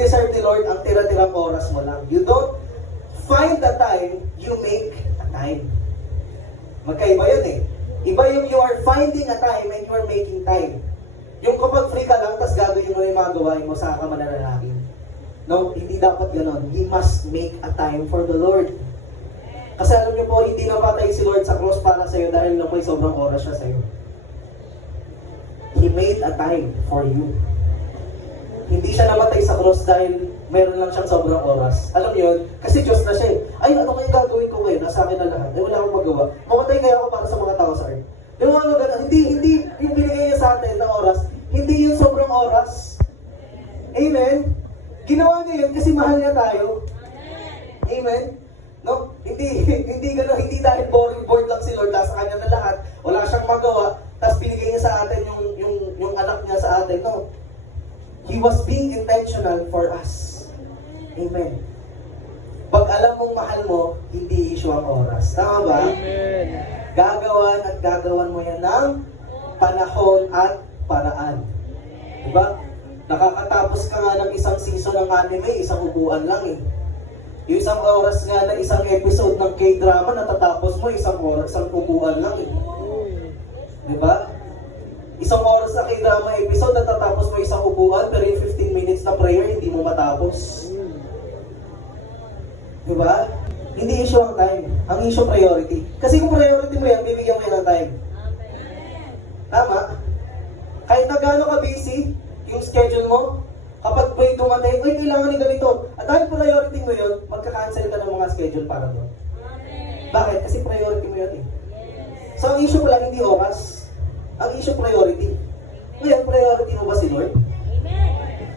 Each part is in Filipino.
deserve ni Lord ang tira-tirang oras mo lang. You don't find the time, you make a time. Magkaiba yun eh. Iba yung you are finding a time and you are making time. Yung kapag free ka lang, tas gagawin mo yung mga gawain mo, saka ka mananalangin. No, hindi dapat ganon. You must make a time for the Lord. Kasi alam niyo po, hindi napatay si Lord sa cross para sa'yo dahil lang may sobrang oras siya sa'yo. He made a time for you. Hindi siya namatay sa cross dahil meron lang siyang sobrang oras. Alam niyo yun? Kasi Diyos na siya eh. Ay, ano kaya gagawin ko ngayon? Nasa akin na lahat. Ay, wala akong magawa. Mamatay kaya ako para sa mga tao sa earth. Yung mga ganun, hindi yung binigay niya sa atin na oras, hindi yung sobrang oras. Amen? Ginawa niya yun kasi mahal niya tayo. Amen? No? Hindi gano'n, hindi dahil bored lang si Lord, nasa kanya na lahat, wala siyang magawa, tapos binigay niya sa atin yung anak niya sa atin. No? He was being intentional for us. Amen. Pag alam mong mahal mo, hindi issue ang oras. Tama ba? Amen. Gagawan at gagawan mo yan ng panahon at paraan. Diba? Nakakatapos ka nga ng isang season ng anime, isang upuan lang eh. Yung isang oras nga na isang episode ng K-drama, natatapos mo isang oras, isang upuan lang eh. Diba? Isang oras na K-drama episode, natatapos mo isang upuan, pero yung 15 minutes na prayer, hindi mo matapos. Diba? Hindi issue ang time. Ang issue priority. Kasi kung priority mo yan, bibigyan mo yan ng time. Tama? Kahit na gaano ka busy, yung schedule mo, kapag may dumating, uy, kailangan ni ganito. At dahil priority mo yun, magka-cancel ka ng mga schedule para doon. Bakit? Kasi priority mo yun eh. So, ang issue pala, hindi oras. Ang issue priority. Ngayon, priority mo ba si Lord?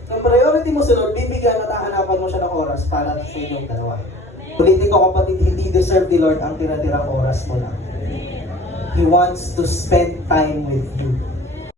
Kung priority mo si Lord, bibigyan at hahanapan mo siya ng oras para sa inyong dalawa. Ulitin ko kapatid, hindi deserve ni Lord ang tira-tirang oras mo lang. He wants to spend time with you.